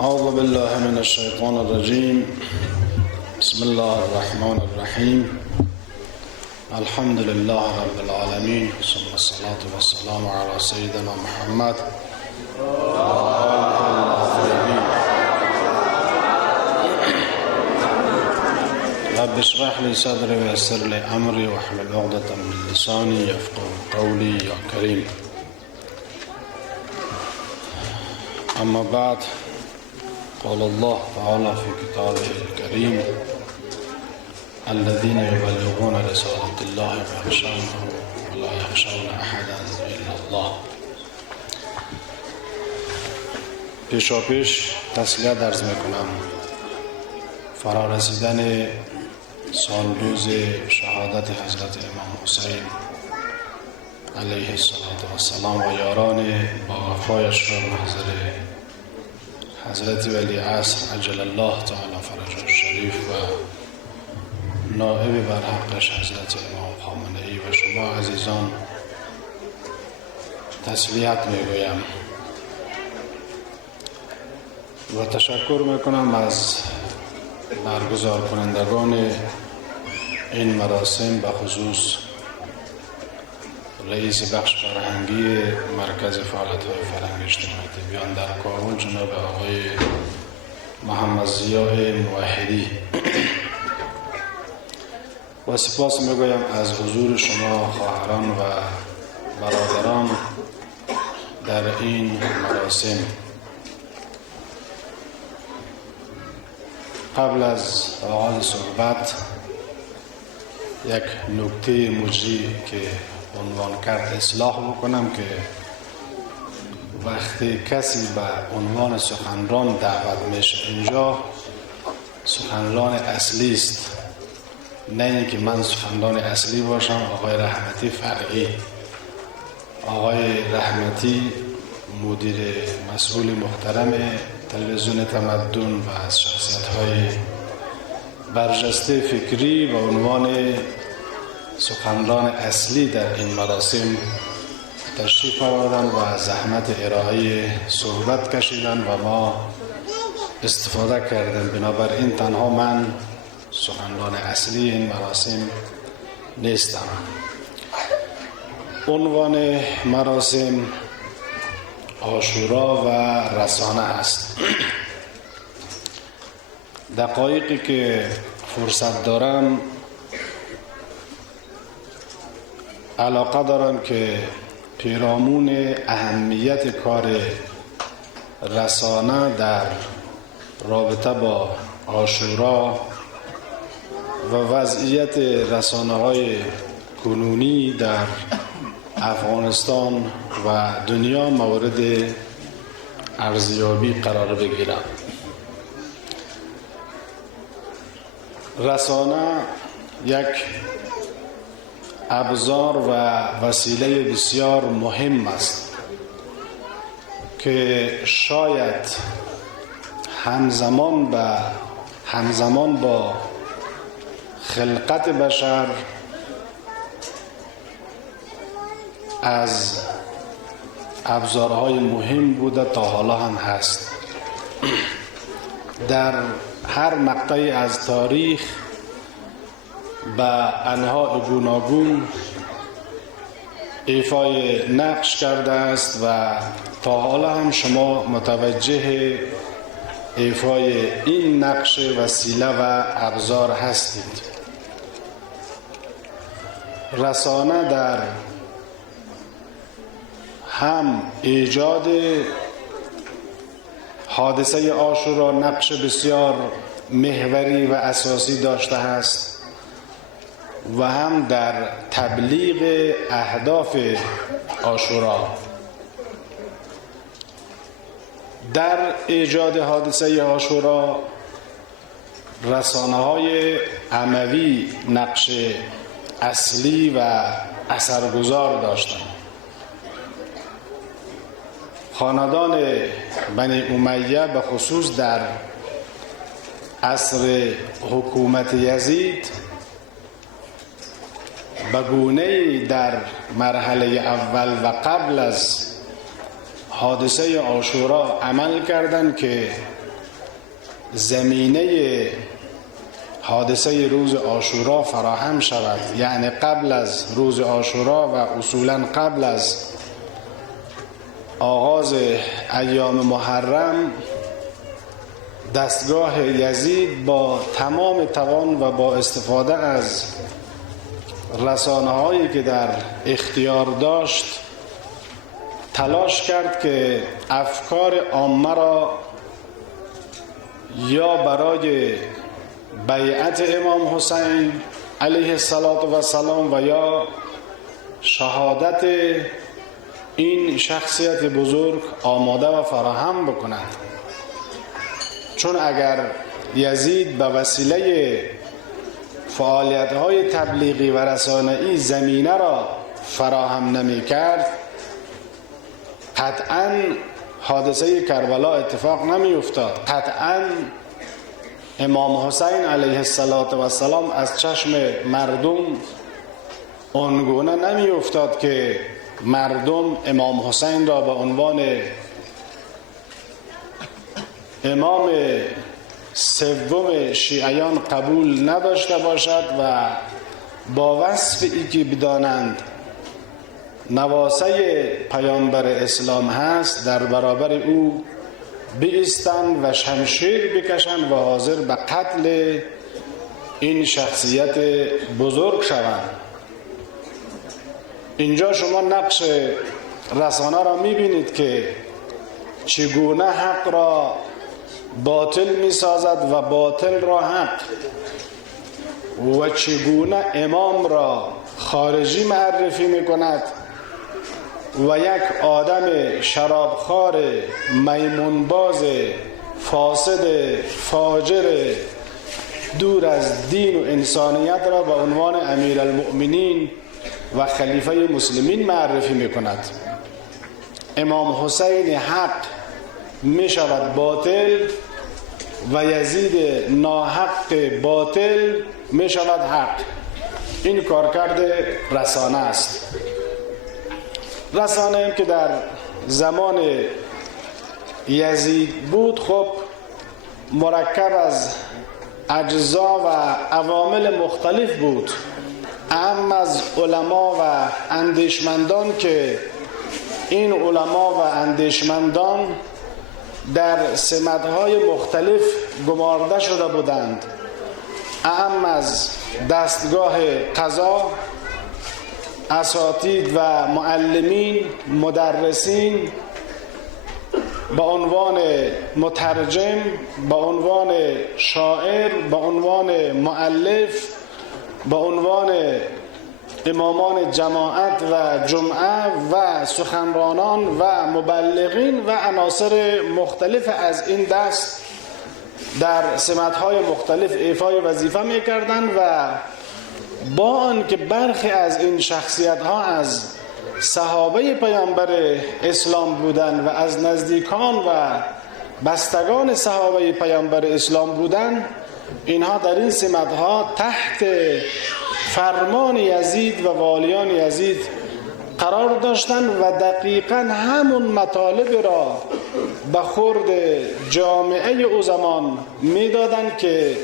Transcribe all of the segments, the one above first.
أعوذ بالله من الشيطان الرجيم. بسم الله الرحمن الرحيم. الحمد لله رب العالمين، ثم الصلاة والسلام على سيدنا محمد رب اشرح لي صدري ويسر لي أمري واحلل عقدة من لساني يفقهوا قولي يا كريم. أما بعد، قال الله تعالى في كتابه الكريم: الذين يبلغون رسالة الله ويخشونه ولا يخشون أحدا إلا الله. پیشا پیش تسلیت عرض میکنم. فرا رسیدن سالروز شهادت حضرت امام حسین علیه السلام و یاران با وفایش را محضر حضرت ولی عصر عجل الله تعالی فرجه الشریف و نائب برحقش حضرت امام خامنه‌ای و شما عزیزان تسلیت میگویم و تشکر میکنم از برگزار کنندگان این مراسم، به خصوص رئیس بخش فرهنگی مرکز فعالیت‌های فرهنگی اجتماعی طبیان در کابل جناب آقای محمد ضیاء موحدی و سپاس میگویم از حضور شما خواهران و برادران در این مراسم. قبل از آغاز صحبت یک نکته مجری که عنوان کرد اصلاح بکنم که وقتی کسی به عنوان سخنران دعوت میشه اینجا سخنران اصلی است، نه اینکه من سخنران اصلی باشم. آقای رحمتی فرعی، آقای رحمتی مدیر مسئول محترم تلویزیون تمدن و از شخصیت‌های برجسته فکری به عنوان سخنران اصلی در این مراسم تشریف آوردن و زحمت ارائه صحبت کشیدن و ما استفاده کردیم. بنابراین تنها من سخنران اصلی این مراسم نیستم. عنوان مراسم عاشورا و رسانه است. دقایقی که فرصت دارم علاقه دارم که پیرامون اهمیت کار رسانه در رابطه با عاشورا و وضعیت رسانه‌های کنونی در افغانستان و دنیا مورد ارزیابی قرار بگیرم. رسانه یک ابزار و وسیله بسیار مهم است که شاید همزمان با خلقت بشر از ابزارهای مهم بوده تا حالا هم هست. در هر مقطعی از تاریخ به انواع گوناگون ایفای نقش کرده است و تا حالا هم شما متوجه ایفای این نقش وسیله و ابزار هستید. رسانه در هم ایجاد حادثه عاشورا نقش بسیار محوری و اساسی داشته است و هم در تبلیغ اهداف عاشورا. در ایجاد حادثه عاشورا رسانه‌های اموی نقش اصلی و اثرگذار داشتند. خاندان بنی امیه به خصوص در عصر حکومت یزید به گونه‌ای در مرحله اول و قبل از حادثه عاشورا عمل کردند که زمینه حادثه روز عاشورا فراهم شود، یعنی قبل از روز عاشورا و اصولا قبل از آغاز ایام محرم دستگاه یزید با تمام توان و با استفاده از رسانه‌هایی که در اختیار داشت تلاش کرد که افکار عامه را یا برای بیعت امام حسین علیه السلام و یا شهادت این شخصیت بزرگ آماده و فراهم بکند. چون اگر یزید به وسیله فعالیت‌های تبلیغی و رسانه‌ای زمینه را فراهم نمی کرد، قطعاً حادثه کربلا اتفاق نمی افتاد. قطعاً امام حسین علیه السلام از چشم مردم آنگونه نمی افتاد که مردم امام حسین را به عنوان امام سوم شیعیان قبول نداشته باشد و با وصف ای که بدانند نواسه پیامبر اسلام هست در برابر او بایستند و شمشیر بکشند و حاضر به قتل این شخصیت بزرگ شوند. اینجا شما نقش رسانه را میبینید که چگونه حق را باطل میسازد و باطل را حق، و چگونه امام را خارجی معرفی میکند و یک آدم شرابخوار میمونباز فاسد فاجر دور از دین و انسانیت را به عنوان امیرالمؤمنین و خلیفه مسلمین معرفی میکند. امام حسین حق می شود باطل و یزید ناحق باطل می شود حق. این کارکرد رسانه است. رسانه هم که در زمان یزید بود خب مرکب از اجزا و عوامل مختلف بود، اهم از علما و اندیشمندان که این علما و اندیشمندان در سمت‌های مختلف گمارده شده بودند، اهم از دستگاه قضا، اساتید و معلمین، مدرسین، به عنوان مترجم، به عنوان شاعر، به عنوان مؤلف، به عنوان امامان جماعت و جمعه و سخنرانان و مبلغین و عناصر مختلف از این دست در سمت‌های مختلف ایفای وظیفه می‌کردند و با آنکه برخی از این شخصیت‌ها از صحابه پیامبر اسلام بودند و از نزدیکان و بستگان صحابه پیامبر اسلام بودند، اینها در این سمت‌ها تحت فرمان یزید و والیان یزید قرار داشتند و دقیقاً همون مطالب را به خورد جامعه او زمان میدادند که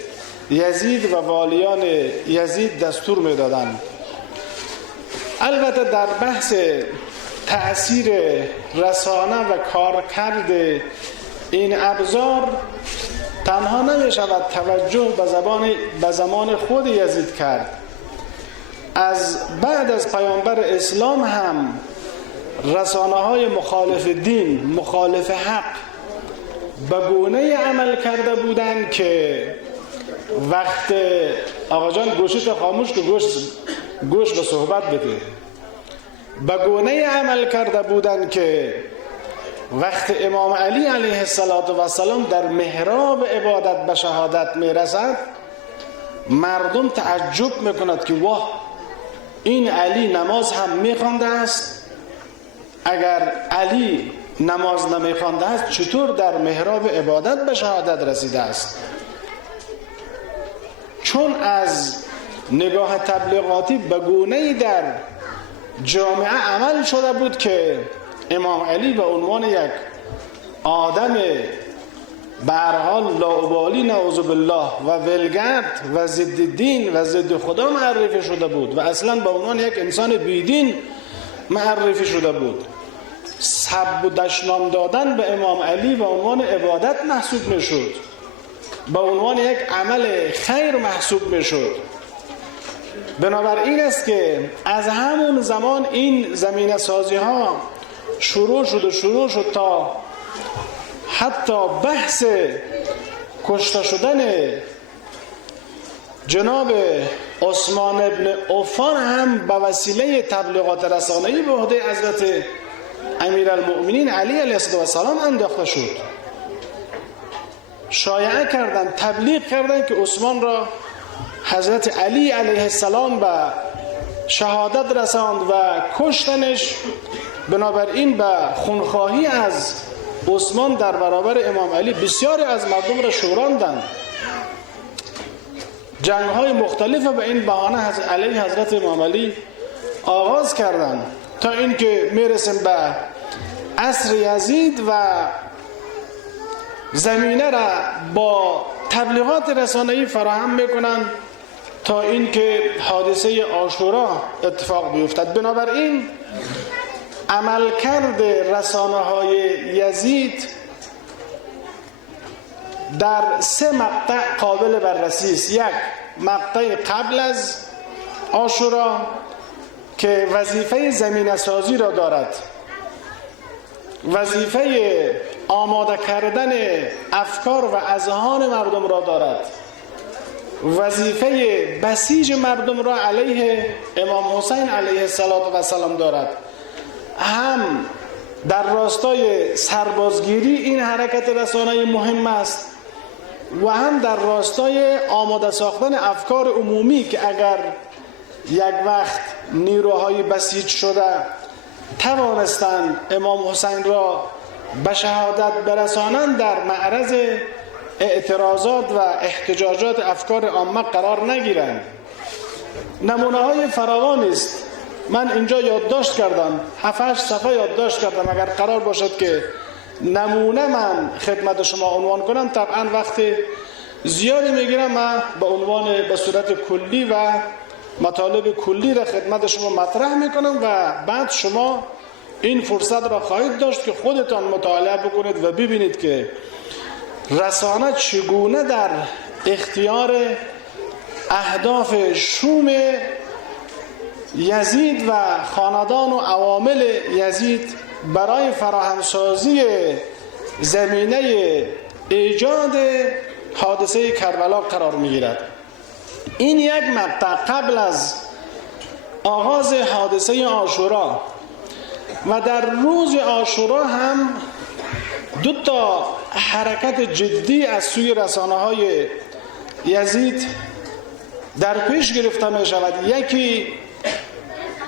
یزید و والیان یزید دستور میدادند. البته در بحث تأثیر رسانه و کارکرد این ابزار تنها نمی شود توجه به زمان خود یزید کرد. از بعد از پیامبر اسلام هم رسانه های مخالف دین، مخالف حق به گونه عمل کرده بودند که وقت آقا جان گوشت خاموش که گوش به صحبت بده، به گونه عمل کرده بودند که وقت امام علی علیه السلام در محراب عبادت به شهادت میرسد، مردم تعجب میکند که واه، این علی نماز هم میخوانده است؟ اگر علی نماز نمیخوانده است چطور در محراب عبادت به شهادت رسیده است؟ چون از نگاه تبلیغاتی به گونه‌ای در جامعه عمل شده بود که امام علی به عنوان یک آدم به هر حال لاابالی نعوذ بالله و ولگرد و ضد دین و ضد خدا معرفی شده بود و اصلا به عنوان یک انسان بیدین معرفی شده بود. سب و دشنام دادن به امام علی به عنوان عبادت محسوب میشد، به عنوان یک عمل خیر محسوب میشد. بنابراین است که از همون زمان این زمینه سازی ها شروع شد تا حتی بحث کشته شدن جناب عثمان ابن عفان هم به وسیله تبلیغات رسانه‌ای به عهده حضرت امیرالمؤمنین علی علیه السلام انداخته شد. شایعه کردند، تبلیغ کردند که عثمان را حضرت علی علیه السلام به شهادت رساند و کشتنش. بنابراین به خونخواهی از عثمان در برابر امام علی بسیاری از مردم را شوراندند. جنگ های مختلف به این بهانه علیه حضرت امام علی آغاز کردند تا اینکه میرسیم به عصر یزید و زمینه را با تبلیغات رسانه‌ای فراهم میکنند تا اینکه حادثه عاشورا اتفاق بیفتد. بنابراین عملکرد رسانه‌های یزید در 3 مقطع قابل بررسی است. یک مقطع قبل از عاشورا که وظیفه زمینه سازی را دارد، وظیفه آماده کردن افکار و اذهان مردم را دارد، وظیفه بسیج مردم را علیه امام حسین علیه السلام دارد. هم در راستای سربازگیری این حرکت رسانه‌ای مهم است و هم در راستای آماده ساختن افکار عمومی که اگر یک وقت نیروهای بسیج شده توانستند امام حسین را به شهادت برسانند در معرض اعتراضات و احتجاجات افکار عامه قرار نگیرند. نمونه های فراوان است. من اینجا یادداشت کردم، 7-8 صفحه یادداشت کردم. اگر قرار باشد که نمونه من خدمت شما عنوان کنم طبعا وقت زیادی میگیرم. من به صورت کلی و مطالب کلی را خدمت شما مطرح میکنم و بعد شما این فرصت را خواهید داشت که خودتان مطالعه بکنید و ببینید که رسانه چگونه در اختیار اهداف شوم یزید و خاندان و عوامل یزید برای فراهمسازی زمینه ایجاد حادثه کربلا قرار میگیرد. این یک مقطع قبل از آغاز حادثه عاشورا و در روز عاشورا هم 2 حرکت جدی از سوی رسانه‌های یزید در پیش گرفته می شود. یکی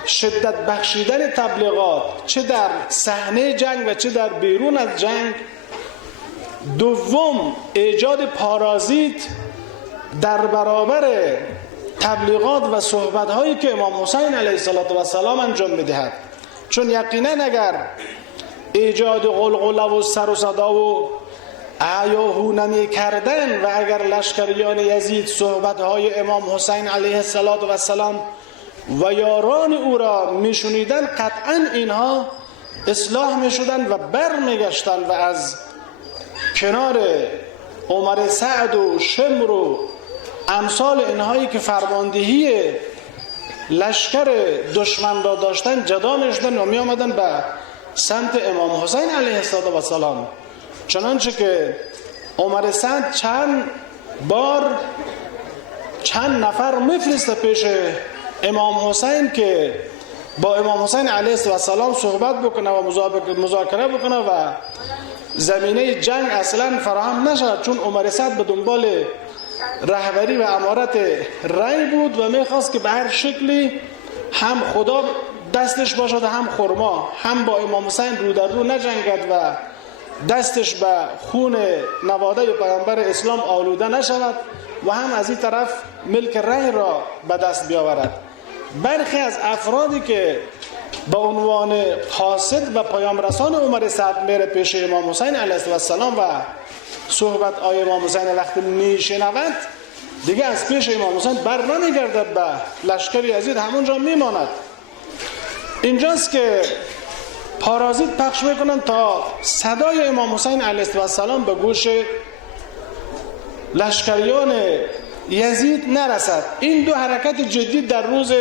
شدت بخشیدن تبلیغات چه در صحنه جنگ و چه در بیرون از جنگ. دوم ایجاد پارازیت در برابر تبلیغات و صحبت‌هایی که امام حسین علیه السلام انجام می‌دهد. چون یقینا اگر ایجاد غلغله و سر و صدا و هیاهو نمی کردن و اگر لشکریان یزید صحبت‌های امام حسین علیه السلام و یاران او را میشنیدن قطعا اینها اصلاح میشدن و بر میگشتن و از کنار عمر سعد و شمر و امثال اینهایی که فرماندهی لشکر دشمن را داشتن جدا میشدن و می آمدن به سمت امام حسین علیه السلام. چنانچه که عمر سعد چند نفر میفرسته پیش امام حسین که با امام حسین علیه السلام صحبت بکنه و مذاکره بکنه و زمینه جنگ اصلا فراهم نشد. چون عمر سعد به دنبال رهبری و امارت رأی بود و میخواست که به هر شکلی هم خدا دستش باشد هم خرما، هم با امام حسین رو در رو نجنگد و دستش به خون نواده پیامبر اسلام آلوده نشود و هم از این طرف ملک رأی را به دست بیاورد. برخی از افرادی که به عنوان قاصد و پیام رسان عمر سعد میره پیش امام حسین علیه السلام و صحبت آی امام حسین وقتی میشنود دیگه از پیش امام حسین بر نمیگردد، به لشکر یزید همونجا میماند. اینجاست که پارازیت پخش میکنن تا صدای امام حسین علیه السلام به گوش لشکریان یزید نرسد. این دو حرکت جدی در روز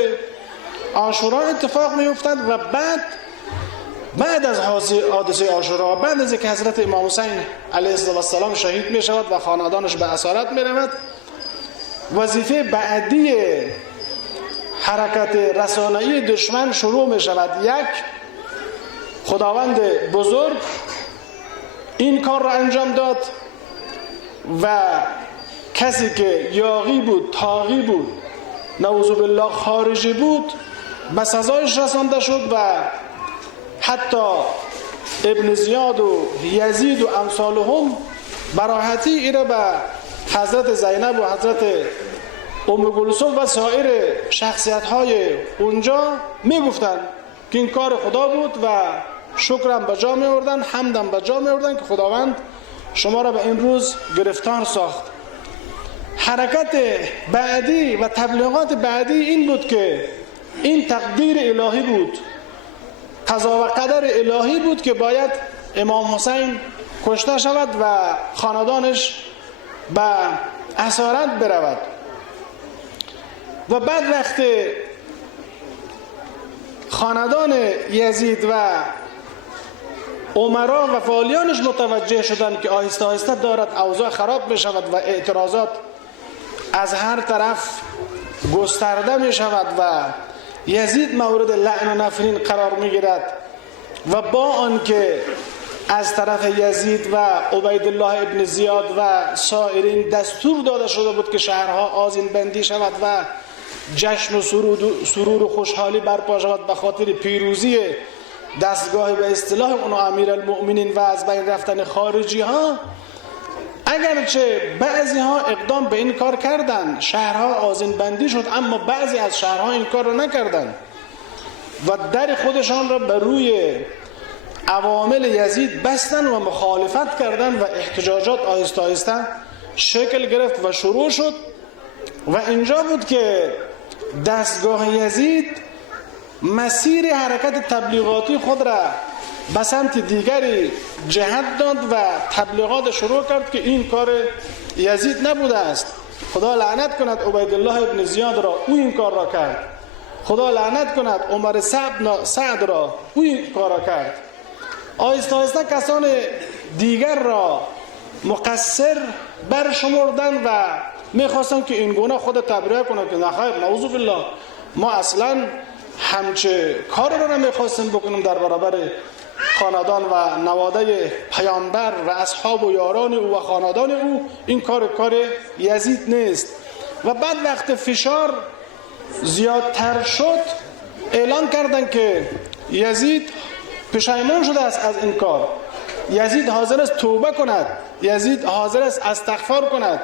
عاشورا اتفاق میافتد و بعد از حادثه عاشورا، بعد از اینکه حضرت امام حسین علیه السلام شهید می شود و خاندانش به اسارت می رود، وظیفه بعدی حرکت رسانه‌ای دشمن شروع می شود. یک، خداوند بزرگ این کار را انجام داد و کسی که یاغی بود، طاغی بود، نعوذ بالله خارجی بود، به سزایش رسانده شد و حتی ابن زیاد و یزید و امثالهم براحتی ایره به حضرت زینب و حضرت ام کلثوم و سایر شخصیت های اونجا میگفتن که این کار خدا بود و شکرم به جا می آوردن، حمدم به جا می آوردن که خداوند شما را به این روز گرفتار ساخت. حرکت بعدی و تبلیغات بعدی این بود که این تقدیر الهی بود، قضا و قدر الهی بود که باید امام حسین کشته شود و خاندانش به اسارت برود. و بعد وقت خاندان یزید و امرا و فالیانش متوجه شدند که آهسته آهسته دارد اوضاع خراب می شود و اعتراضات از هر طرف گسترده می شود و یزید مورد لعن و نفرین قرار می گیرد و با آنکه از طرف یزید و عبیدالله ابن زیاد و سایرین دستور داده شده بود که شهرها آذین بندی شود و جشن و سرور و خوشحالی برپا شود به خاطر پیروزی دستگاه به اصطلاح اون امیرالمؤمنین و از بین رفتن خارجی ها، اگرچه بعضی ها اقدام به این کار کردند، شهرها آذین بندی شد، اما بعضی از شهرها این کار را نکردند و در خودشان را به روی عوامل یزید بستن و مخالفت کردند و احتجاجات آهسته آهسته شکل گرفت و شروع شد. و اینجا بود که دستگاه یزید مسیر حرکت تبلیغاتی خود را به سمت دیگری جهت داد و تبلیغات شروع کرد که این کار یزید نبوده است، خدا لعنت کند عبیدالله ابن زیاد را، او این کار را کرد، خدا لعنت کند عمر سعد را، او این کار را کرد. آهسته آهسته کسان دیگر را مقصر برشمردن و میخواستن که این گونه خود تبرئه کنند که نخیر، نعوذ بالله، ما اصلا همچه کار را نمیخواستیم بکنیم در برابر خاندان و نواده پیامبر و اصحاب و یاران او و خاندان او، این کار یزید نیست. و بعد وقت فشار زیادتر شد اعلان کردن که یزید پشیمان شده است از این کار، یزید حاضر است توبه کند، یزید حاضر است استغفار کند،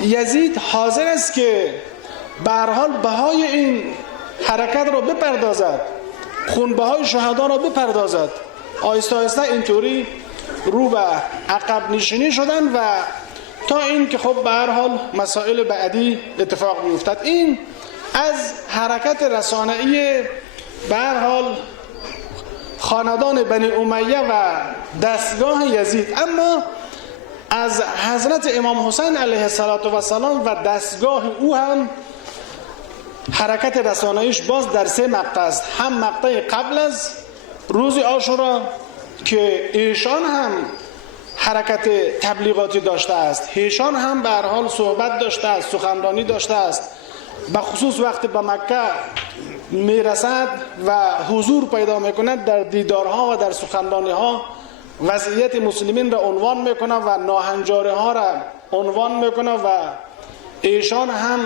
یزید حاضر است که به هر حال بهای این حرکت را بپردازد، خونبهای شهدا را بپردازد. آهسته آهسته اینطوری رو به عقب نشینی شدن و تا این که خب به هر حال مسائل بعدی اتفاق میافتد. این از حرکت رسانه‌ای به هر حال خاندان بنی امیه و دستگاه یزید. اما از حضرت امام حسین علیه السلام و دستگاه او هم حرکت رسانه‌ایش باز در سه مقطع است. هم مقطع قبل از روز عاشورا که ایشان هم حرکت تبلیغاتی داشته است، ایشان هم به هر حال صحبت داشته است، سخنرانی داشته است، به خصوص وقتی به مکه میرسد و حضور پیدا میکند در دیدارها و در سخنرانی ها وضعیت مسلمین را عنوان میکنه و ناهنجاری ها را عنوان میکنه و ایشان هم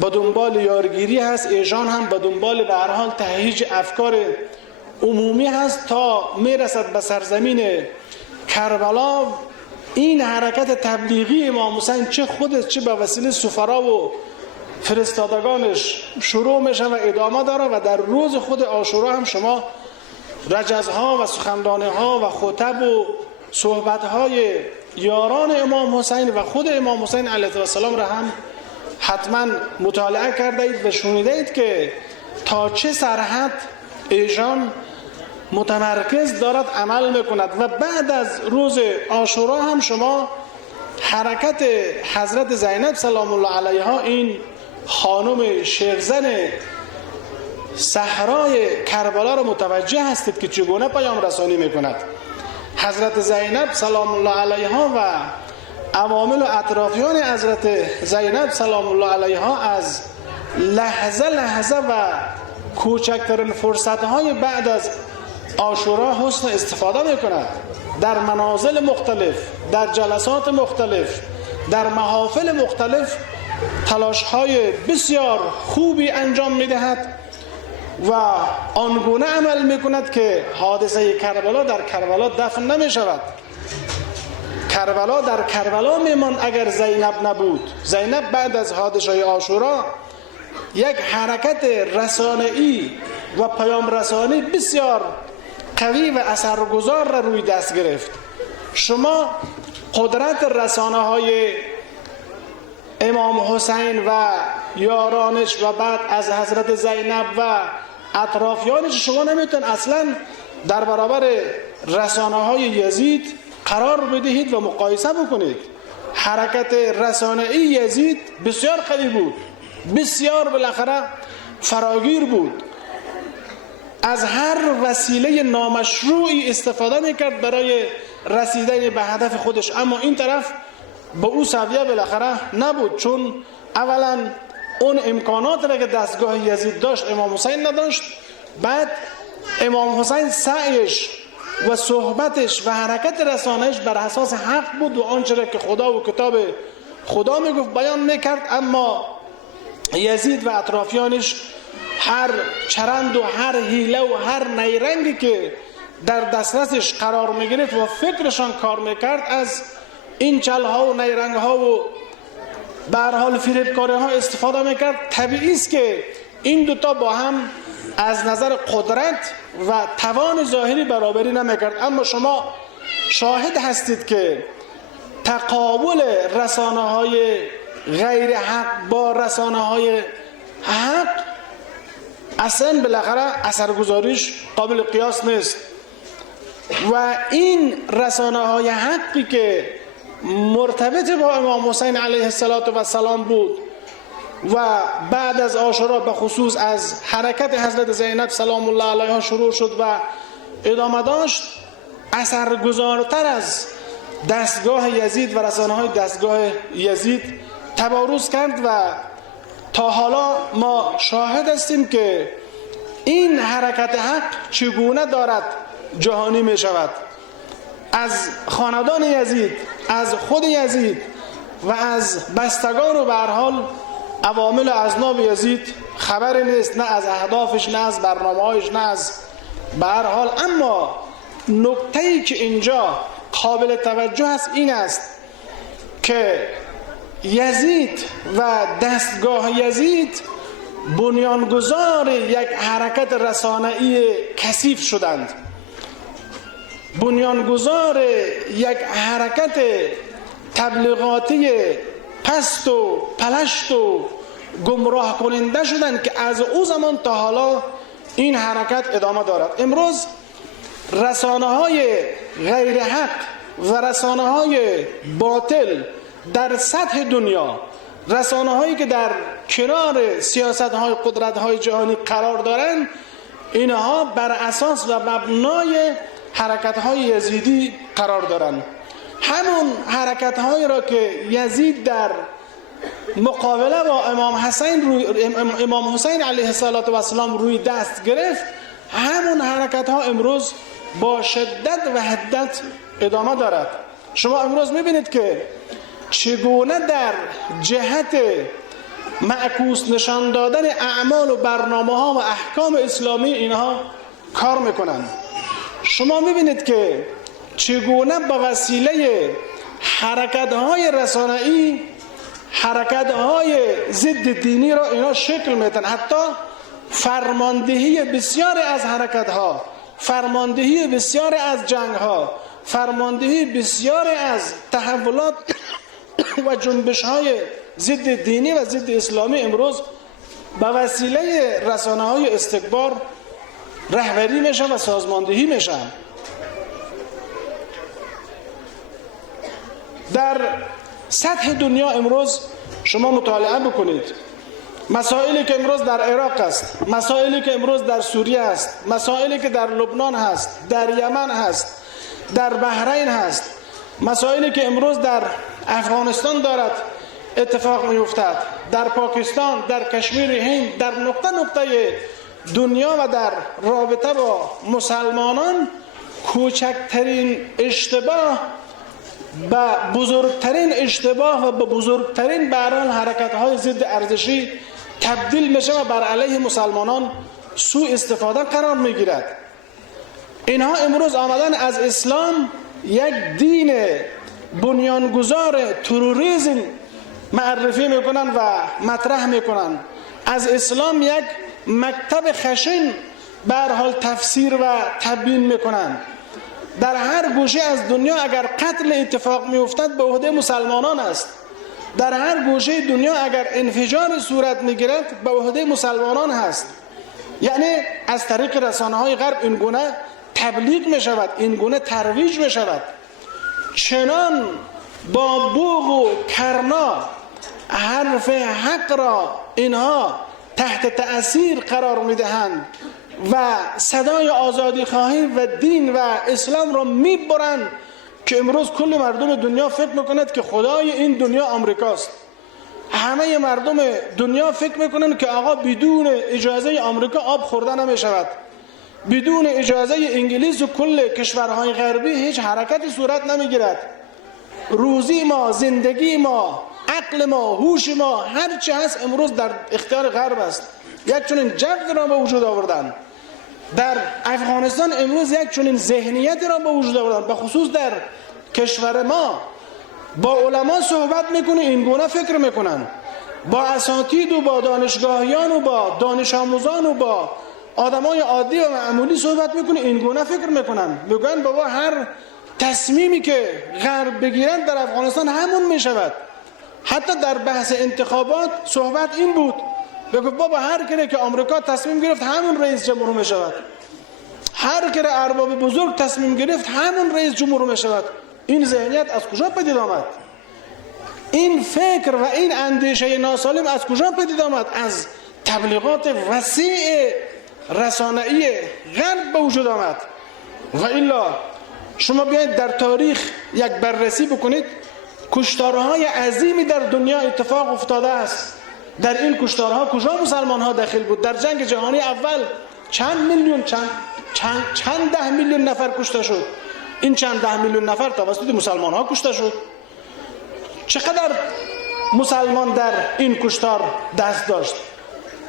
به دنبال یارگیری هست، ایشان هم به دنبال به هر حال تهییج افکار عمومی هست تا میرسد به سرزمین کربلا. این حرکت تبلیغی امام حسین چه خودش چه به وسیله سفرا و فرستادگانش شروع میشه و ادامه داره و در روز خود عاشورا هم شما رجزها و سخنرانی ها و خطب و صحبت های یاران امام حسین و خود امام حسین علیه السلام را هم حتما مطالعه کرده اید و شنیده اید که تا چه سرحد ایشان متمرکز دارد عمل میکند. و بعد از روز عاشورا هم شما حرکت حضرت زینب سلام الله علیها، این خانم شیخزن صحرای کربلا را متوجه هستید که چگونه پیام رسانی میکند. حضرت زینب سلام الله علیها و عوامل و اطرافیان حضرت زینب سلام الله علیها از لحظه لحظه و کوچکترین فرصتهای بعد از عاشورا حسن استفاده میکند. در منازل مختلف، در جلسات مختلف، در محافل مختلف تلاش‌های بسیار خوبی انجام میدهد و آنگونه عمل میکند که حادثه کربلا در کربلا دفن نمی شود. کربلا در کربلا میمان اگر زینب نبود. زینب بعد از حادثه عاشورا یک حرکت رسانه‌ای و پیام رسانی بسیار قوی و اثرگذار را روی دست گرفت. شما قدرت رسانه های امام حسین و یارانش و بعد از حضرت زینب و اطرافیانش شما نمیتون اصلا در برابر رسانه های یزید قرار بدهید و مقایسه بکنید. حرکت رسانه‌ای یزید بسیار قوی بود، بسیار بالاخره فراگیر بود، از هر وسیله نامشروعی استفاده میکرد برای رسیدن به هدف خودش. اما این طرف به او سویه بالاخره نبود، چون اولا اون امکانات را که دستگاه یزید داشت امام حسین نداشت. بعد امام حسین سعیش و صحبتش و حرکت رسانهش بر اساس حق بود و آنچه را که خدا و کتاب خدا میگفت بیان میکرد. اما یزید و اطرافیانش هر چرند و هر حیله و هر نیرنگی که در دسترسش قرار میگرفت و فکرشان کار میکرد از این چلها و نیرنگها و به هر حال فریبکاری ها استفاده میکرد. طبیعی است که این دوتا با هم از نظر قدرت و توان ظاهری برابری نمیکرد. اما شما شاهد هستید که تقابل رسانه های غیر حق با رسانه های حق اصلا بالاخره اثرگذاریش قابل قیاس نیست. و این رسانه های حقی که مرتبط با امام حسین علیه السلام بود و بعد از عاشورا به خصوص از حرکت حضرت زینب سلام الله علیها شروع شد و ادامه داشت، اثرگذارتر از دستگاه یزید و رسانه های دستگاه یزید تبارز کرد. و تا حالا ما شاهد هستیم که این حرکت حق چگونه دارد جهانی می شود. از خاندان یزید، از خود یزید و از بستگان و به هر حال عوامل اذناب یزید خبری نیست، نه از اهدافش، نه از برنامه‌هایش، نه از به هر حال. اما نکته‌ای که اینجا قابل توجه است این است که یزید و دستگاه یزید بنیانگذار یک حرکت رسانه‌ای کثیف شدند، بنیانگذار یک حرکت تبلیغاتی پست و پلشت و گمراه کننده شدند که از او زمان تا حالا این حرکت ادامه دارد. امروز رسانه های غیر حق و رسانه های باطل در سطح دنیا، رسانه هایی که در کنار سیاست های قدرت های جهانی قرار دارند، اینها بر اساس و مبنای حرکت های یزیدی قرار دارند. همون حرکت هایی را که یزید در مقابله با امام حسین علیه السلام روی دست گرفت، همون حرکت ها امروز با شدت و حدت ادامه دارد. شما امروز میبینید که چگونه در جهت معکوس نشان دادن اعمال و برنامه ها و احکام اسلامی اینها کار میکنند. شما میبینید که چگونه با وسیله حرکت های رسانه‌ای حرکت‌های ضد دینی را اینا شکل میدن. حتی فرماندهی بسیاری از حرکت‌ها، فرماندهی بسیاری از جنگ‌ها، فرماندهی بسیاری از تحولات و جنبش‌های ضد دینی و ضد اسلامی امروز به وسیله رسانه‌های استکبار رهبری میشه و سازماندهی میشه. در سطح دنیا امروز شما مطالعه بکنید، مسائلی که امروز در عراق است، مسائلی که امروز در سوریه است، مسائلی که در لبنان هست، در یمن هست، در بحرین هست، مسائلی که امروز در افغانستان دارد اتفاق میافتد، در پاکستان، در کشمیر هند، در نقطه نقطه دنیا و در رابطه با مسلمانان، کوچکترین اشتباه به بزرگترین اشتباه و به بزرگترین به هر حال حرکت‌های ضد ارزشی تبدیل میشه و بر علیه مسلمانان سوء استفاده قرار میگیرد. اینها امروز آمدن از اسلام یک دین بنیانگذار تروریسم معرفی میکنن و مطرح میکنن، از اسلام یک مکتب خشن به هر حال تفسیر و تبیین میکنن. در هر گوشه از دنیا اگر قتل اتفاق میافتد به عهده مسلمانان است، در هر گوشه دنیا اگر انفجار صورت میگیرد به عهده مسلمانان هست. یعنی از طریق رسانه‌های غرب این گونه تبلیغ میشود، این گونه ترویج میشود. چنان با بوق و کرنا حرف حق را اینها تحت تأثیر قرار میدهند و صدای آزادی خواهی و دین و اسلام را میبرند که امروز کل مردم دنیا فکر میکند که خدای این دنیا آمریکاست. همه مردم دنیا فکر میکنند که آقا بدون اجازه آمریکا آب خورده نمیشود، بدون اجازه انگلیس و کل کشورهای غربی هیچ حرکتی صورت نمیگیرد. روزی ما، زندگی ما، عقل ما، هوش ما، هر چی هست امروز در اختیار غرب است. یک چنین جبر را به وجود آوردن. در افغانستان امروز یک چنین ذهنیتی را به وجود آوردن، به خصوص در کشور ما. با علما صحبت میکنه این گونه فکر میکنن، با اساتید و با دانشگاهیان و با دانش آموزان و با آدمای عادی و معمولی صحبت میکنه این گونه فکر میکنن. میگن بابا هر تصمیمی که غرب بگیرن در افغانستان همون میشود. حتی در بحث انتخابات صحبت این بود، بگو بابا هر کاری که آمریکا تصمیم گرفت همون رئیس جمهور میشود، هر کاری ارباب بزرگ تصمیم گرفت همون رئیس جمهور میشود. این ذهنیت از کجا پدید آمد؟ این فکر و این اندیشه ناسالم از کجا پدید آمد؟ از تبلیغات وسیع رسانه‌ای غرب به وجود آمد. و الا شما بیاید در تاریخ یک بررسی بکنید، کشتارهای عظیمی در دنیا اتفاق افتاده است. در این کشتارها کجا مسلمان ها داخل بود؟ در جنگ جهانی اول چند میلیون چند ده میلیون نفر کشته شد. این چند ده میلیون نفر توسط مسلمان ها کشته شد. چقدر مسلمان در این کشتار دست داشت؟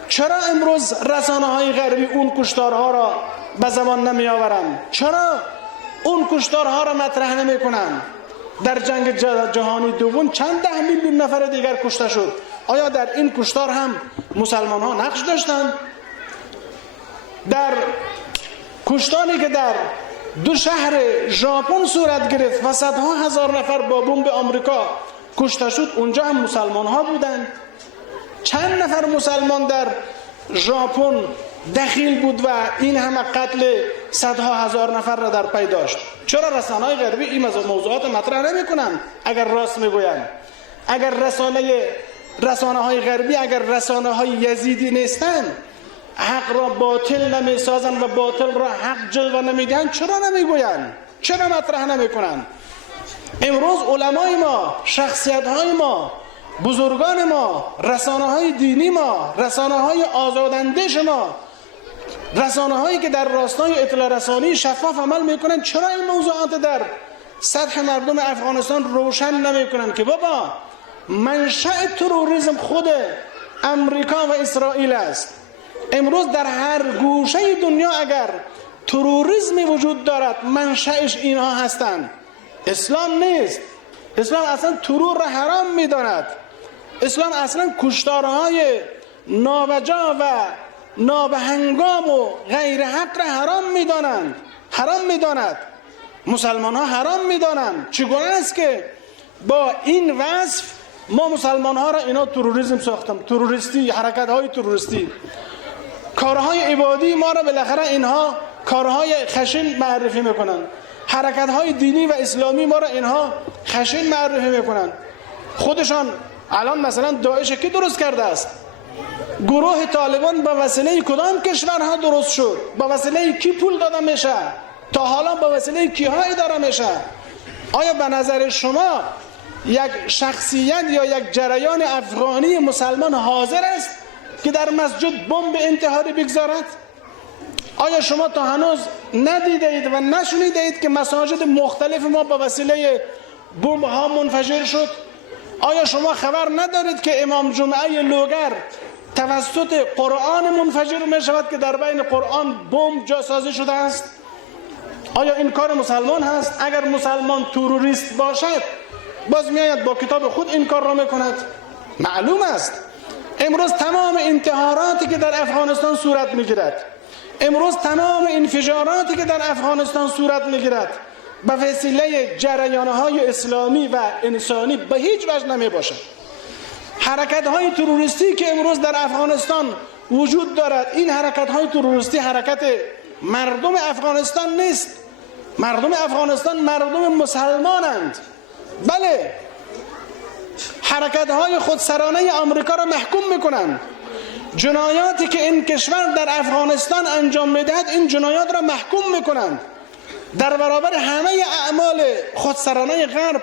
چرا امروز رسانه های غربی اون کشتارها را به زبان نمی آورند؟ چرا اون کشتارها را مطرح نمی کنند؟ در جنگ جهانی دوم چند ده میلیون نفر دیگر کشته شد. آیا در این کشتار هم مسلمان ها نقش داشتند؟ در کشتاری که در دو شهر ژاپن صورت گرفت و صدها هزار نفر با بمب آمریکا کشته شد، اونجا هم مسلمان ها بودند. چند نفر مسلمان در ژاپن دخیل بود و این همه قتل صدها هزار نفر را در پی داشت. چرا رسانه‌های غربی این موضوعات مطرح نمی‌کنند؟ اگر راست میگویند، اگر رسانه‌های غربی اگر رسانه‌های یزیدی نیستند، حق را باطل نمی‌سازند و باطل را حق جلوه نمی‌دهند، چرا نمیگویند؟ چرا مطرح نمی‌کنند؟ امروز علمای ما، شخصیت‌های ما، بزرگان ما، رسانه‌های دینی ما، رسانه‌های آزاداندیش ما، رسانه‌هایی که در راستای اطلاع رسانی شفاف عمل می‌کنند، چرا این موضوعات در سطح مردم افغانستان روشن نمی‌کنند که بابا منشأ تروریسم خود امریکا و اسرائیل است. امروز در هر گوشه دنیا اگر تروریسمی وجود دارد منشأش اینها هستند، اسلام نیست. اسلام اصلا ترور را حرام می‌داند. اسلام اصلا کشتارهای نابجا و نابهنگام و غیر حق را حرام میداند. مسلمان ها حرام میدانند. چگونه است که با این وصف ما مسلمان ها را اینا تروریسم ساختم، تروریستی، حرکت های تروریستی، کارهای عبادی ما را بالاخره اینها کارهای خشن معرفی میکنن، حرکت های دینی و اسلامی ما را اینها خشن معرفی میکنن. خودشان الان مثلا داعش کی درست کرده است؟ گروه طالبان با وسیله کدام کشورها درست شد؟ با وسیله کی پول داده میشه؟ تا حالا با وسیله کیها اداره میشه؟ آیا به نظر شما یک شخصیت یا یک جریان افغانی مسلمان حاضر است که در مسجد بمب انتحاری بگذارد؟ آیا شما تا هنوز ندیدید و نشنیدید که مساجد مختلف ما با وسیله بمب ها منفجر شد؟ آیا شما خبر ندارید که امام جمعه لوگر توسط قرآن منفجر می شود که در بین قرآن بمب جاسازی شده است؟ آیا این کار مسلمان هست؟ اگر مسلمان تروریست باشد باز میآید با کتاب خود این کار را میکند. معلوم است امروز تمام انتحاراتی که در افغانستان صورت میگیرد، امروز تمام انفجاراتی که در افغانستان صورت میگیرد به وسیله جریانهای اسلامی و انسانی به هیچ وجه نمی باشد. حرکت های تروریستی که امروز در افغانستان وجود دارد، این حرکت های تروریستی حرکت مردم افغانستان نیست. مردم افغانستان مردم مسلمانند. بله، حرکت های خودسرانه آمریکا را محکوم میکنند. جنایاتی که این کشور در افغانستان انجام میدهد این جنایات را محکوم میکنند. در برابر همه اعمال خودسرانه غرب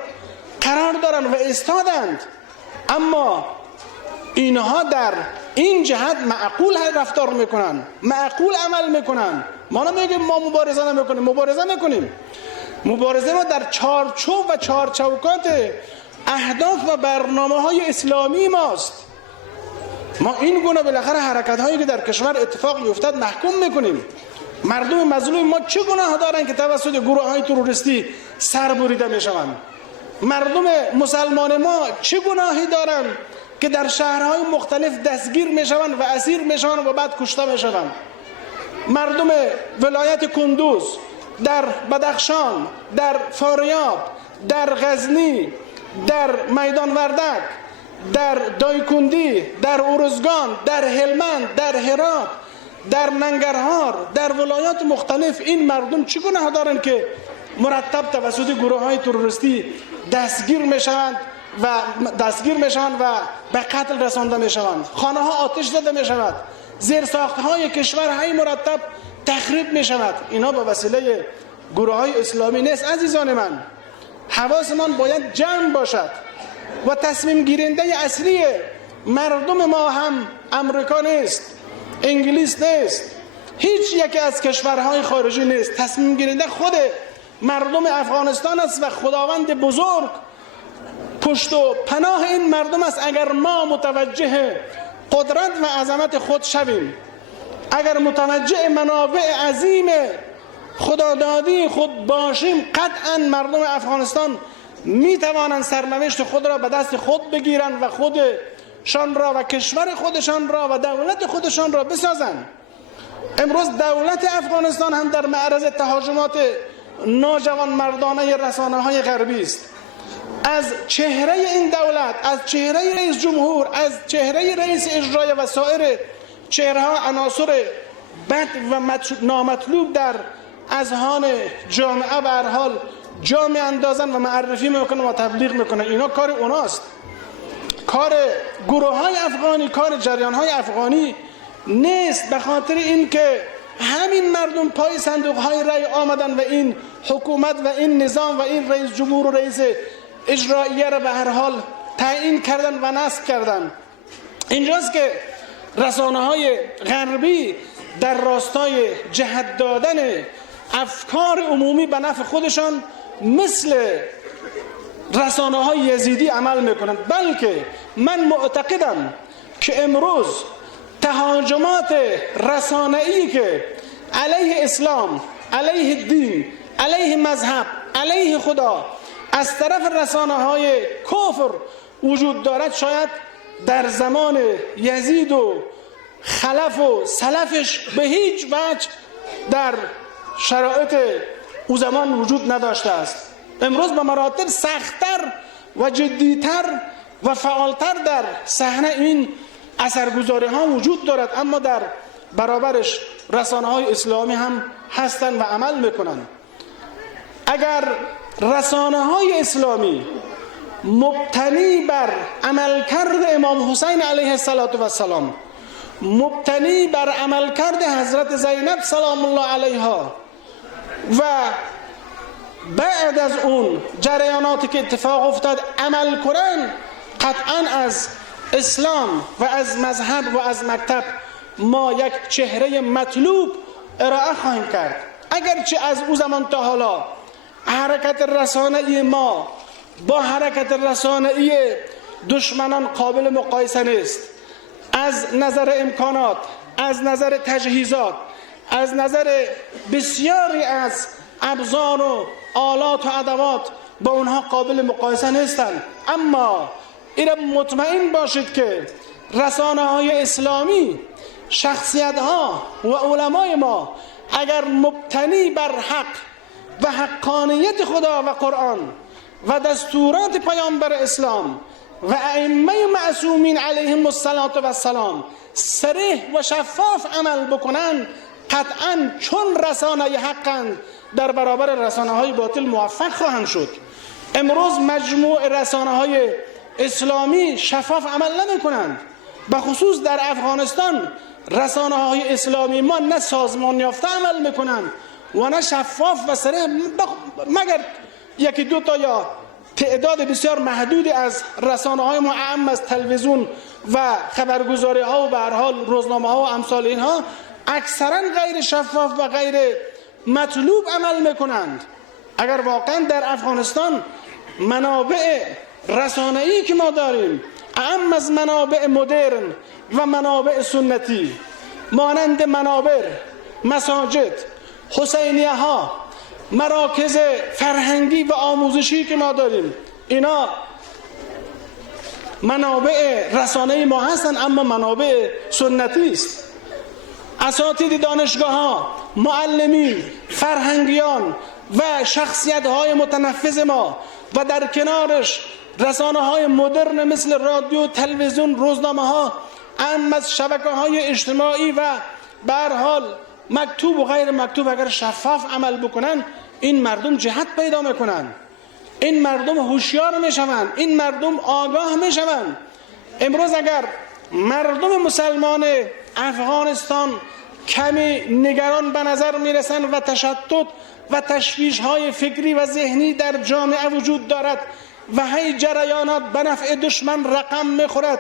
قرار دارند و ایستادند. اما اینها در این جهت معقول رفتار میکنن، معقول عمل میکنن. ما نمیگیم ما مبارزه نمیکنیم، مبارزه میکنیم. مبارزه ما در چارچوب و چارچوکات اهداف و برنامه های اسلامی ماست. ما این گونه بالاخره حرکت هایی که در کشور اتفاق میافتد محکوم میکنیم. مردم مظلوم ما چه گناه دارند که توسط گروه های تروریستی سر بریده میشوند؟ مردم مسلمان ما چه گناهی دارند که در شهرهای مختلف دستگیر میشوند و اسیر میشوند و بعد کشته میشوند؟ مردم ولایت کندوز، در بدخشان، در فاریاب، در غزنی، در میدان وردک، در دایکندی، در ارزگان، در هلمند، در هرات، در ننگرهار، در ولایات مختلف این مردم چه گناه دارند که مرتب توسط گروه های تروریستی دستگیر میشوند و به قتل رسانده میشوند؟ خانه ها آتش زده میشود، زیر ساخت های کشور های مرتب تخریب میشود. اینا به وسیله گروه های اسلامی نیست. عزیزان من، حواسمان باید جمع باشد و تصمیم گیرنده اصلی مردم ما هم امریکا نیست، انگلیس نیست، هیچ یکی از کشورهای خارجی نیست. تصمیم گیرنده خود مردم افغانستان است و خداوند بزرگ پشت و پناه این مردم است. اگر ما متوجه قدرت و عظمت خود شویم، اگر متوجه منابع عظیم خدادادی خود باشیم، قطعا مردم افغانستان می توانند سرنوشت خود را به دست خود بگیرند و خودشان را و کشور خودشان را و دولت خودشان را بسازند. امروز دولت افغانستان هم در معرض تهاجمات ناجوان مردانه رسانه های غربی است. از چهره این دولت، از چهره رئیس جمهور، از چهره رئیس اجرایی و سایر چهره‌ها عناصر بد و نامطلوب در اذهان جامعه به هر حال جا می‌اندازن و معرفی میکنن و تبلیغ میکنن. اینا کار اوناست، کار گروه های افغانی، کار جریان های افغانی نیست. به خاطر اینکه همین مردم پای صندوق های رای آمدن و این حکومت و این نظام و این رئیس جمهور و رئیس اجراییه را به هر حال تعیین کردن و نصب کردن. اینجاست که رسانه های غربی در راستای جهت دادن افکار عمومی به نفع خودشان مثل رسانه های یزیدی عمل میکنند. بلکه من معتقدم که امروز تهاجمات رسانه‌ای که علیه اسلام، علیه دین، علیه مذهب، علیه خدا از طرف رسانه های کفر وجود دارد، شاید در زمان یزید و خلف و سلفش به هیچ وجه در شرایط او زمان وجود نداشته است. امروز به مراتب سخت‌تر و جدی‌تر و فعالتر در صحنه این اثرگذاری ها وجود دارد، اما در برابرش رسانه های اسلامی هم هستند و عمل میکنند. اگر رسانه های اسلامی مبتنی بر عملکرد امام حسین علیه السلام، مبتنی بر عملکرد حضرت زینب سلام الله علیها و بعد از اون جریاناتی که اتفاق افتاد عمل کنن، قطعا از اسلام و از مذهب و از مکتب ما یک چهره مطلوب ارائه خواهیم کرد. اگرچه از او زمان تا حالا حرکت رسانه‌ای ما با حرکت رسانه‌ای دشمنان قابل مقایسه نیست، از نظر امکانات، از نظر تجهیزات، از نظر بسیاری از ابزار و آلات و ادوات با اونها قابل مقایسه نیستند. اما این مطمئن باشید که رسانه های اسلامی، شخصیت ها و علمای ما اگر مبتنی بر حق و حقانیت خدا و قرآن و دستورات پیامبر اسلام و ائمه معصومین علیهم السلام صریح و شفاف عمل بکنند، قطعا چون رسانه حقند در برابر رسانه های باطل موفق خواهند شد. امروز مجموع رسانه های اسلامی شفاف عمل نمی کنند. بخصوص در افغانستان رسانه های اسلامی ما نه سازمان یافته عمل می کنند و نه شفاف و صریح، مگر یکی دو تا یا تعداد بسیار محدودی از رسانه های ما، اعم از تلویزیون و خبرگزاری ها و به هر حال روزنامه ها و امثال اینها، اکثرا غیر شفاف و غیر مطلوب عمل میکنند. اگر واقعا در افغانستان منابع رسانه‌ای که ما داریم اعم از منابع مدرن و منابع سنتی مانند منابر، مساجد، حسینیه ها، مراکز فرهنگی و آموزشی که ما داریم، اینا منابع رسانه‌ای ما هستند اما منابع سنتی است. اساتید دانشگاه ها، معلمین، فرهنگیان و شخصیت های متنفذ ما و در کنارش رسانه های مدرن مثل رادیو، تلویزیون، روزنامه ها، اما از شبکه های اجتماعی و به هر حال مکتوب و غیر مکتوب اگر شفاف عمل بکنن، این مردم جهت پیدا میکنن، این مردم هوشیار میشوند، این مردم آگاه میشوند. امروز اگر مردم مسلمان افغانستان کمی نگران به نظر میرسند و تشتت و تشویش های فکری و ذهنی در جامعه وجود دارد و هی جریانات به نفع دشمن رقم میخورد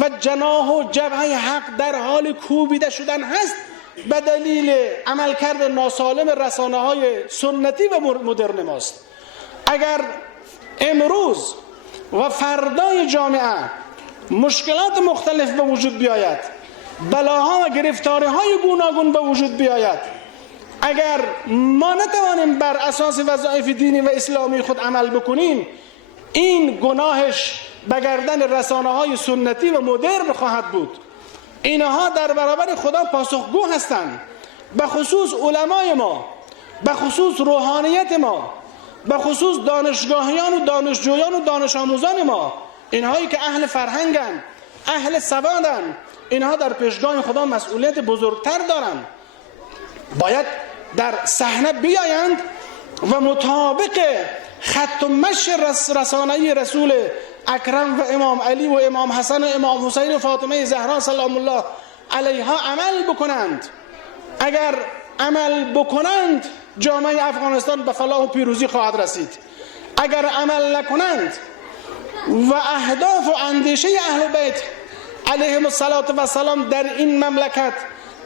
و جناح و جبهه حق در حال کوبیده شدن هست به دلیل عملکرد ناسالم رسانه های سنتی و مدرن ماست. اگر امروز و فردای جامعه مشکلات مختلف به وجود بیاید، بلاها و گرفتاری های گوناگون به وجود بیاید، اگر ما نتوانیم بر اساس وظایف دینی و اسلامی خود عمل بکنیم، این گناهش به گردن رسانه های سنتی و مدرن خواهد بود. اینها در برابر خدا پاسخگو هستند. به خصوص علمای ما، به خصوص روحانیت ما، به خصوص دانشگاهیان و دانشجویان و دانش آموزان ما، اینهایی که اهل فرهنگند، اهل سوادند، اینها در پیشگاه خدا مسئولیت بزرگتر دارند. باید در صحنه بیایند و مطابق خط و مشی رسانه‌ای رسول اکرم و امام علی و امام حسن و امام حسین و فاطمه زهرا سلام الله علیها عمل بکنند. اگر عمل بکنند جامعه افغانستان به فلاح و پیروزی خواهد رسید. اگر عمل نکنند و اهداف و اندیشه اهل بیت علیهم السلام در این مملکت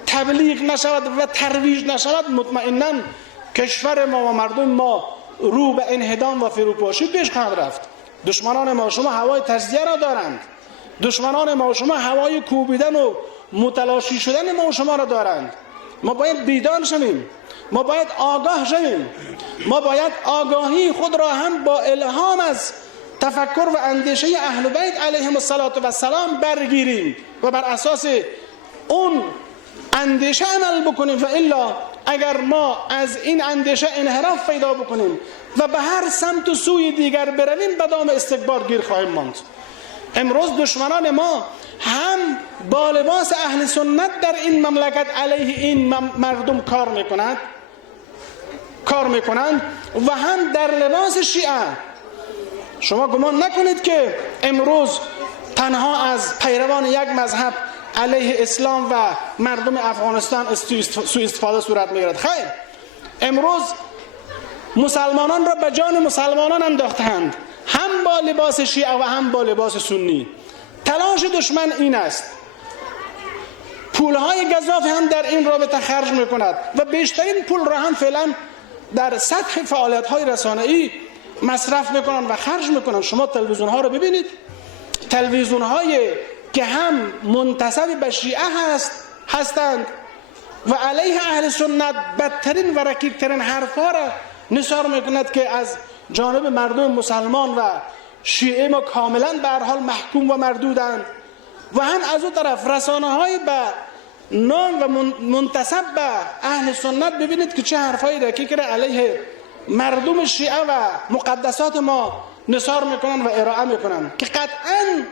تبلیغ نشود و ترویج نشود، مطمئناً کشور ما و مردم ما رو به انهدام و فروپاشی پیش خواهد رفت. دشمنان ما شما هوای تجزیه را دارند، دشمنان ما شما هوای کوبیدن و متلاشی شدن ما شما را دارند. ما باید بیدار شویم، ما باید آگاه شویم، ما باید آگاهی خود را هم با الهام از تفکر و اندیشه اهل بیت علیهم السلام برگیریم و بر اساس اون اندیشه عمل بکنیم، و الا اگر ما از این اندیشه انحراف پیدا بکنیم و به هر سمت و سوی دیگر برویم به دام استکبار گیر خواهیم ماند. امروز دشمنان ما هم با لباس اهل سنت در این مملکت علیه این مردم کار میکنند و هم در لباس شیعه. شما گمان نکنید که امروز تنها از پیروان یک مذهب علیه اسلام و مردم افغانستان سوء استفاده صورت میگیرد. خیر، امروز مسلمانان را به جان مسلمانان انداختند، هم با لباس شیعه و هم با لباس سنی. تلاش دشمن این است. پولهای گزاف هم در این رابطه خرج میکند و بیشترین پول را هم فعلا در سطح فعالیت‌های رسانه‌ای مصرف میکنن و خرج میکنن. شما تلویزیون ها رو ببینید، تلویزیون های که هم منتسب به شیعه هستند و علیه اهل سنت بدترین و رکیکترین حرفا را نثار میکند که از جانب مردم مسلمان و شیعه ما کاملا به هر حال محکوم و مردودند، و هم از اون طرف رسانه های به نام و منتسب به اهل سنت ببینید که چه حرفای رکیک را علیه مردم شیعه و مقدسات ما نثار میکنن و ارائه میکنن که قطعا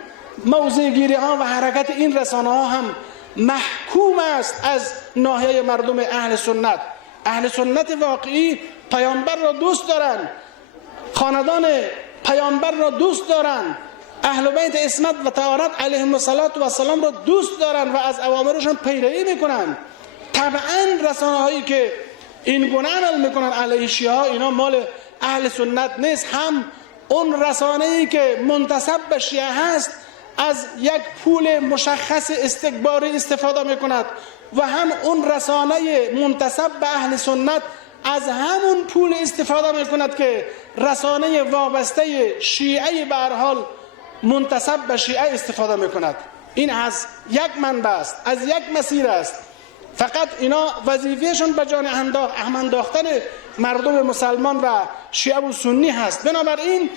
موضع گیری ها و حرکت این رسانه ها هم محکوم است از ناحیه مردم اهل سنت. اهل سنت واقعی پیامبر را دوست دارند، خاندان پیامبر را دوست دارند، اهل بیت عصمت و طهارت علیهم السلام را دوست دارند و از اوامرشان پیروی میکنند. طبعا رسانه هایی که این گونه عمل میکنن علیه شیعه ها، اینا مال اهل سنت نیست. هم اون رسانه‌ای که منتسب به شیعه هست از یک پول مشخص استکباری استفاده میکند و هم اون رسانه منتسب به اهل سنت از همون پول استفاده میکند که رسانه وابسته شیعه به هر حال منتسب به شیعه استفاده میکند. این از یک منبع است، از یک مسیر است. فقط اینا وظیفهشون به جان انداختن مردم مسلمان و شیعه و سنی هست. بنابراین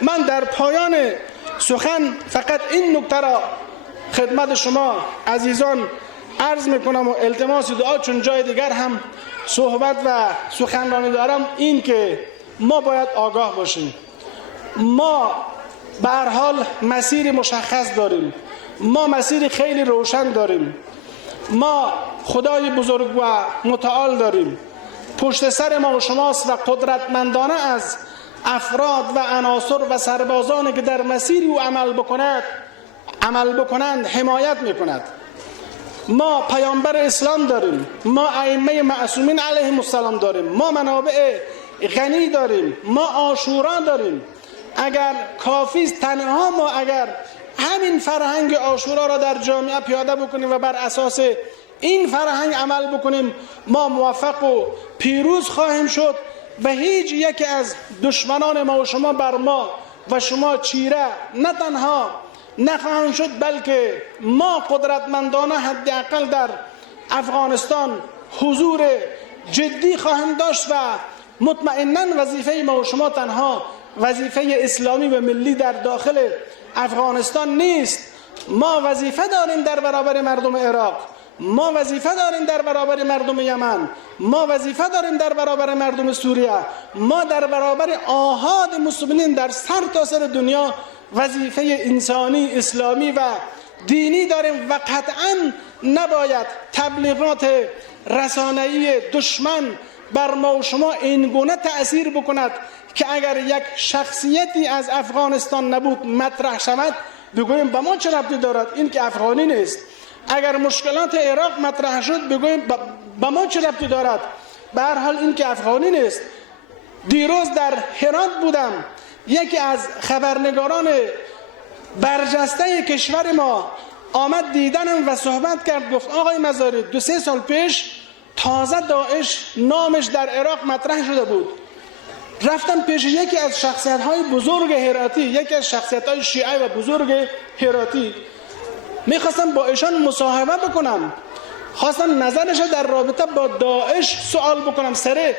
من در پایان سخن فقط این نکته را خدمت شما عزیزان عرض میکنم و التماس دعا، چون جای دیگر هم صحبت و سخنرانی دارم، این که ما باید آگاه باشیم. ما به هر حال مسیر مشخص داریم، ما مسیر خیلی روشن داریم، ما خدای بزرگ و متعال داریم، پشت سر ما و شماست و قدرتمندانه از افراد و عناصر و سربازانی که در مسیری او عمل بکنند حمایت میکند. ما پیامبر اسلام داریم، ما ائمه معصومین علیهم السلام داریم، ما منابع غنی داریم، ما عاشورا داریم. اگر کافی تنها ما اگر همین فرهنگ عاشورا را در جامعه پیاده بکنیم و بر اساس این فرهنگ عمل بکنیم، ما موفق و پیروز خواهیم شد و هیچ یکی از دشمنان ما و شما بر ما و شما چیره نه تنها نخواهند شد، بلکه ما قدرتمندانه حداقل در افغانستان حضور جدی خواهیم داشت و مطمئناً وظیفه ما و شما تنها وظیفه اسلامی و ملی در داخل افغانستان نیست. ما وظیفه داریم در برابر مردم عراق، ما وظیفه داریم در برابر مردم یمن، ما وظیفه داریم در برابر مردم سوریه، ما در برابر آحاد مسلمین در سر تا سر دنیا وظیفه انسانی، اسلامی و دینی داریم و قطعا نباید تبلیغات رسانه‌ای دشمن بر ما و شما اینگونه تأثیر بکند که اگر یک شخصیتی از افغانستان نبود مطرح شود بگوییم به ما چه ربطی دارد، این که افغانی نیست. اگر مشکلات عراق مطرح شد بگوییم به ما چه ربطی دارد، به هر حال این که افغانی نیست. دیروز در هرات بودم، یکی از خبرنگاران برجسته کشور ما آمد دیدنم و صحبت کرد، گفت آقای مزاری 2-3 سال پیش تازه داعش نامش در عراق مطرح شده بود. رفتم پیش یکی از شخصیت‌های بزرگ هراتی، یکی از شخصیت‌های شیعه و بزرگ هراتی، میخواستم با ایشان مصاحبه بکنم، خواستم نظرش در رابطه با داعش سوال بکنم، سر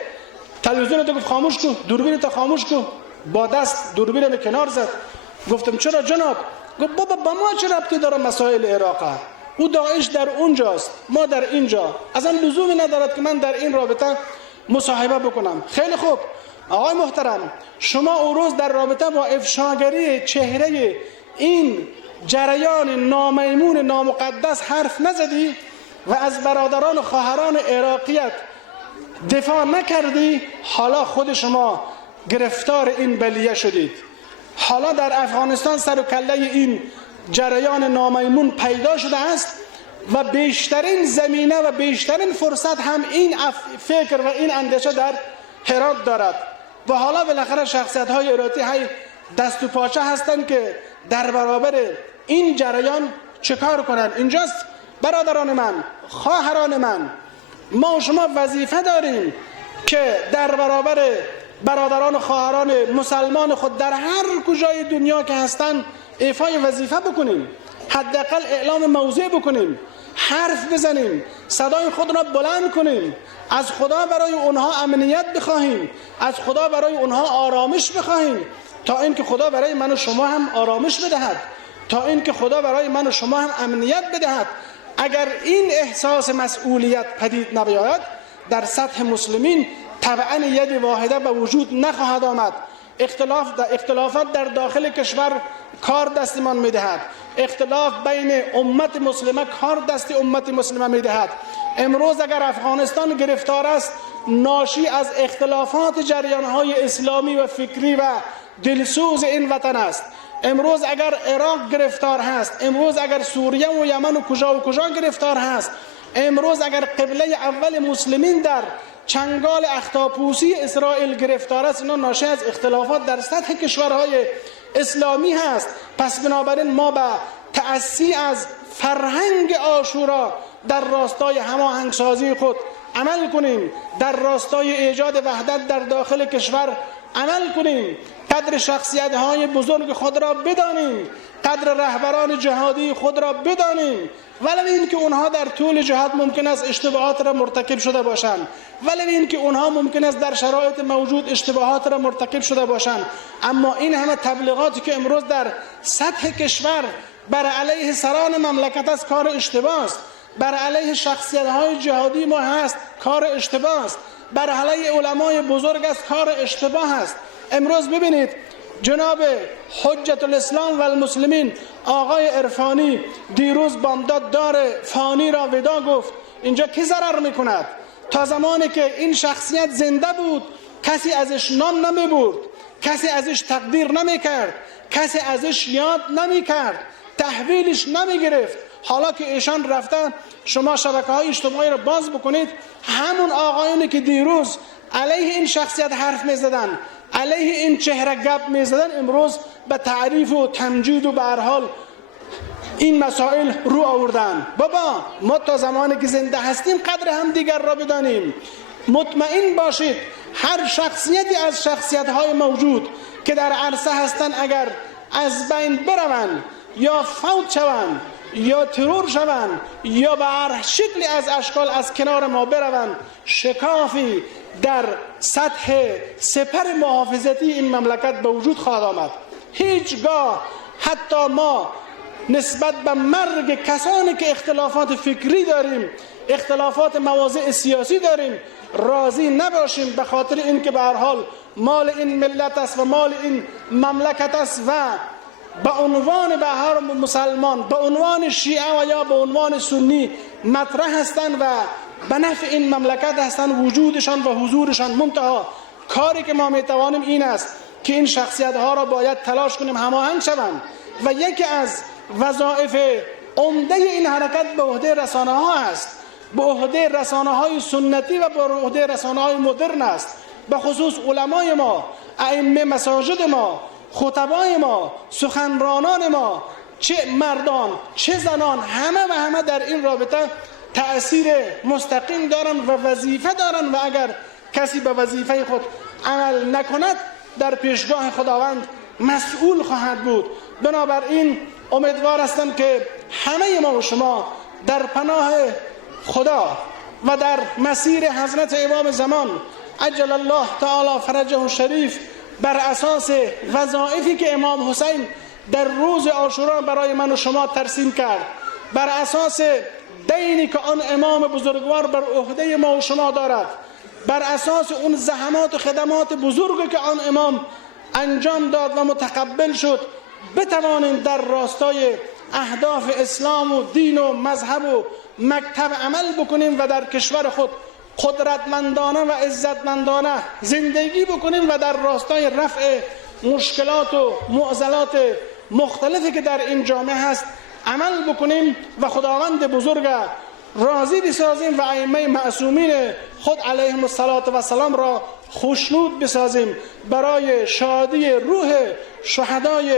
تلویزیون تو گفت خاموش کو، دوربین تو خاموش کو. با دست دوربین رو کنار زد. گفتم چرا جناب؟ گفت بابا با ما چه ربطی داره مسائل عراق؟ او داعش در اونجاست، ما در اینجا، اصلا لزومی ندارد که من در این رابطه مصاحبه بکنم. خیلی خوب آقای محترم، شما اون روز در رابطه با افشاگری چهره این جریان نامیمون نامقدس حرف نزدی و از برادران و خواهران عراقیت دفاع نکردی؟ حالا خود شما گرفتار این بلیه شدید. حالا در افغانستان سر و کله این جریان نامیمون پیدا شده است و بیشترین زمینه و بیشترین فرصت هم این فکر و این اندیشه در هرات دارد. و حالا بالاخره شخصیت های اراتی های دست و پاچه هستند که در برابر این جریان چکار کنند. اینجاست برادران من، خواهران من، ما و شما وظیفه داریم که در برابر برادران و خواهران مسلمان خود در هر کجای دنیا که هستند ایفای وظیفه بکنیم، حداقل اعلام موضع بکنیم، حرف بزنیم، صدای خود را بلند کنیم، از خدا برای اونها امنیت بخواهیم، از خدا برای اونها آرامش بخواهیم، تا اینکه خدا برای من و شما هم آرامش بدهد، تا اینکه خدا برای من و شما هم امنیت بدهد. اگر این احساس مسئولیت پدید نبیاید، در سطح مسلمین طبعا ید واحده به وجود نخواهد آمد. اختلافات در داخل کشور کار دستمان میدهد، اختلاف بین امت مسلمه کار دست امت مسلمه میدهد. امروز اگر افغانستان گرفتار است، ناشی از اختلافات جریانهای اسلامی و فکری و دلسوز این وطن است. امروز اگر عراق گرفتار هست، امروز اگر سوریه و یمن و کجا گرفتار هست، امروز اگر قبله اول مسلمین در چنگال اختاپوسی اسرائیل گرفتار است، اینا ناشی از اختلافات در سطح کشورهای اسلامی هست. پس بنابراین ما به تأسی از فرهنگ عاشورا در راستای هماهنگسازی خود عمل کنیم، در راستای ایجاد وحدت در داخل کشور عمل کنیم، قدر شخصیت‌های بزرگ خود را بدانیم، قدر رهبران جهادی خود را بدانیم، ولو این که اونها در طول جهاد ممکن است اشتباهات را مرتکب شده باشند، ولو این که اونها ممکن است در شرایط موجود اشتباهات را مرتکب شده باشند، اما این همه تبلیغاتی که امروز در سطح کشور بر علیه سران مملکت است کار اشتباه است، بر علیه شخصیت‌های جهادی ما هست کار اشتباه است، بر علیه علمای بزرگ است کار اشتباه است. امروز ببینید جناب حجت الاسلام و المسلمین آقای عرفانی دیروز بامداد دار فانی را ودا گفت. اینجا کی ضرر میکند؟ تا زمانی که این شخصیت زنده بود کسی ازش نام نمیبرد، کسی ازش تقدیر نمیکرد، کسی ازش یاد نمیکرد، تحویلش نمیگرفت. حالا که ایشان رفتن، شما شبکه‌های اجتماعی را باز بکنید، همون آقایانی که دیروز علیه این شخصیت حرف میزدن، علیه این چهره گپ میزدن، امروز به تعریف و تمجید و به هر حال این مسائل رو آوردن. بابا ما تا زمانی که زنده هستیم قدر هم دیگر را بدانیم. مطمئن باشید هر شخصیتی از شخصیت‌های موجود که در عرصه هستند اگر از بین بروند یا فوت شوند یا ترور شوند یا به هر شکلی از اشکال از کنار ما بروند، شکافی در سطح سپر محافظتی این مملکت به وجود خواهد آمد. هیچگاه حتی ما نسبت به مرگ کسانی که اختلافات فکری داریم، اختلافات مواضع سیاسی داریم، راضی نباشیم، به خاطر اینکه به هر حال مال این ملت است و مال این مملکت است و به عنوان به هر مسلمان، به عنوان شیعه و یا به عنوان سنی مطرح هستند و به نفع این مملکت هستند، وجودشان و حضورشان. منتها کاری که ما میتوانیم این است که این شخصیت ها را باید تلاش کنیم هماهنگ شوند و یکی از وظایف عمده این حرکت به عهده رسانه ها است، به عهده رسانه های سنتی و به عهده رسانه های مدرن است، به خصوص علمای ما، ائمه مساجد ما، خطبای ما، سخنرانان ما، چه مردان چه زنان، همه در این رابطه تأثیر مستقیم دارند و وظیفه دارند و اگر کسی به وظیفه خود عمل نکند در پیشگاه خداوند مسئول خواهد بود. بنابراین امیدوار هستم که همه ما و شما در پناه خدا و در مسیر حضرت امام زمان عجل الله تعالی فرجه الشریف بر اساس وظایفی که امام حسین در روز عاشورا برای من و شما ترسیم کرد، بر اساس دینی که آن امام بزرگوار بر عهده ما و شما دارد، بر اساس اون زحمات و خدمات بزرگی که آن امام انجام داد و متقبل شد، بتوانیم در راستای اهداف اسلام و دین و مذهب و مکتب عمل بکنیم و در کشور خود قدرتمندانه و عزتمندانه زندگی بکنیم و در راستای رفع مشکلات و معضلات مختلفی که در این جامعه هست عمل بکنیم و خداوند بزرگ راضی بسازیم و ائمه معصومین خود علیهم السلام را خوشنود بسازیم برای شادی روح شهدای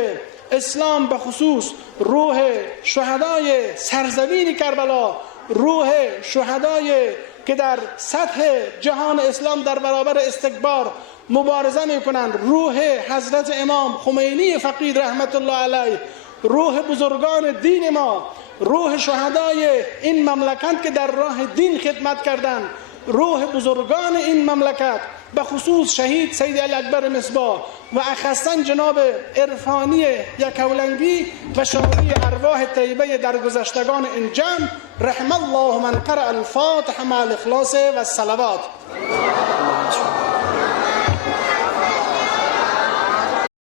اسلام، به خصوص روح شهدای سرزمین کربلا، روح شهدای که در سطح جهان اسلام در برابر استکبار مبارزه میکنند، روح حضرت امام خمینی فقید رحمت الله علیه، روح بزرگان دین ما، روح شهدای این مملکت که در راه دین خدمت کردند، روح بزرگان این مملکت به خصوص شهید سید علی اکبر مصباح و اخصاً جناب عرفانی یکولنگی و شادی ارواح طیبه درگذشتگان این جمع. رحم الله من قرأ الفاتحه مع الاخلاص و الصلوات.